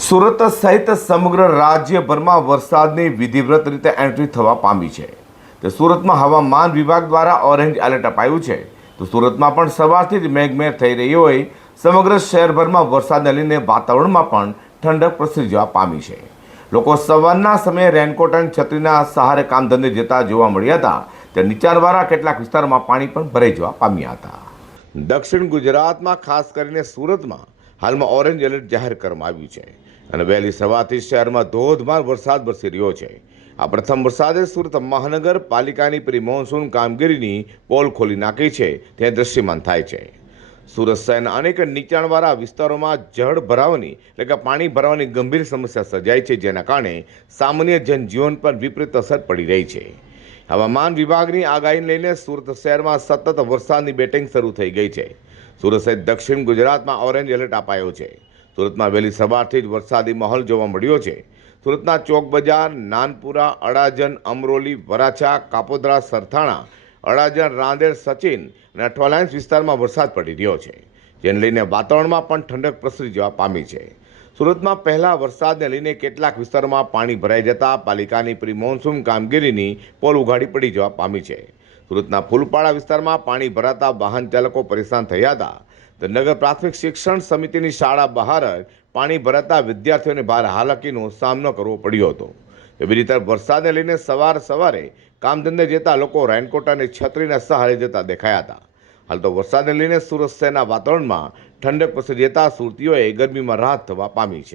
સુરત સહિત સમગ્ર રાજ્યભરમાં વરસાદની વિધિવ્રત રીતે એન્ટ્રી થવા પામી છે. તો સુરતમાં હવામાન વિભાગ દ્વારા ઓરેન્જ એલર્ટ અપાયું છે. તો સુરતમાં પણ સવારથી જ મેઘમેઘ થઈ રહી હોય, સમગ્ર શહેરભરમાં વરસાદને લઈને વાતાવરણમાં પણ ઠંડક પ્રસરી જવા પામી છે. લોકો સવારના સમયે રેનકોટ અને છત્રીના સહારે કામ ધંધે જતા જોવા મળ્યા હતા. ત્યારે નીચાણવાળા કેટલાક વિસ્તારમાં પાણી પણ ભરાઈ જવા પામ્યા હતા. દક્ષિણ ગુજરાતમાં ખાસ કરીને સુરતમાં હાલમાં ઓરેન્જ એલર્ટ જાહેર કરવામાં આવ્યું છે. અને વહેલી સવારથી શહેરમાં ધોધમાર વરસાદ વરસી રહ્યો છે. આ પ્રથમ વરસાદે સુરત મહાનગરપાલિકાની પ્રી મોન્સૂન કામગીરીની પોલ ખોલી નાખી છે. તે દ્રશ્યમાન થાય છે. સુરત શહેરના અનેક નીચાણવાળા વિસ્તારોમાં જળ ભરાવાની એટલે કે પાણી ભરાવાની ગંભીર સમસ્યા સર્જાઈ છે, જેના કારણે સામાન્ય જનજીવન પર વિપરીત અસર પડી રહી છે. હવામાન વિભાગની આગાહીને લઈને સુરત શહેરમાં સતત વરસાદની બેટિંગ શરૂ થઈ ગઈ છે. સુરત સહિત દક્ષિણ ગુજરાતમાં ઓરેન્જ એલર્ટ અપાયો છે. સુરતમાં વહેલી સવારથી જ વરસાદી માહોલ જોવા મળ્યો છે. સુરતના ચોક બજાર, નાનપુરા અડાજન અમરોલી, વરાછા, કાપોદ્રા, સરથાણા, અડાજણ, રાંદેર, સચિન અને અઠવાલાયન્સ વિસ્તારમાં વરસાદ પડી રહ્યો છે, જેને લઈને વાતાવરણમાં પણ ઠંડક પ્રસરી જવા પામી છે. સુરતમાં પહેલા વરસાદને લઈને કેટલાક વિસ્તારોમાં પાણી ભરાઈ જતા પાલિકાની પ્રી મોન્સૂન કામગીરીની પોલ ઉઘાડી પડી જવા પામી છે. સુરતના ફૂલપાડા વિસ્તારમાં પાણી ભરાતા વાહન ચાલકો પરેશાન થયા હતા. તો નગર પ્રાથમિક શિક્ષણ સમિતિની શાળા બહાર જ પાણી ભરાતા વિદ્યાર્થીઓને ભારે હાલાકીનો સામનો કરવો પડ્યો હતો. એવી રીતે વરસાદને લઈને સવાર સવારે કામ ધંધે જતા લોકો રેનકોટ અને છત્રીના સહારે જતા દેખાયા હતા. હાલ તો વરસાદને લઈને સુરત શહેરના વાતાવરણમાં ઠંડક પસરી જતા સુરતીઓએ ગરમીમાં રાહત થવા પામી છે.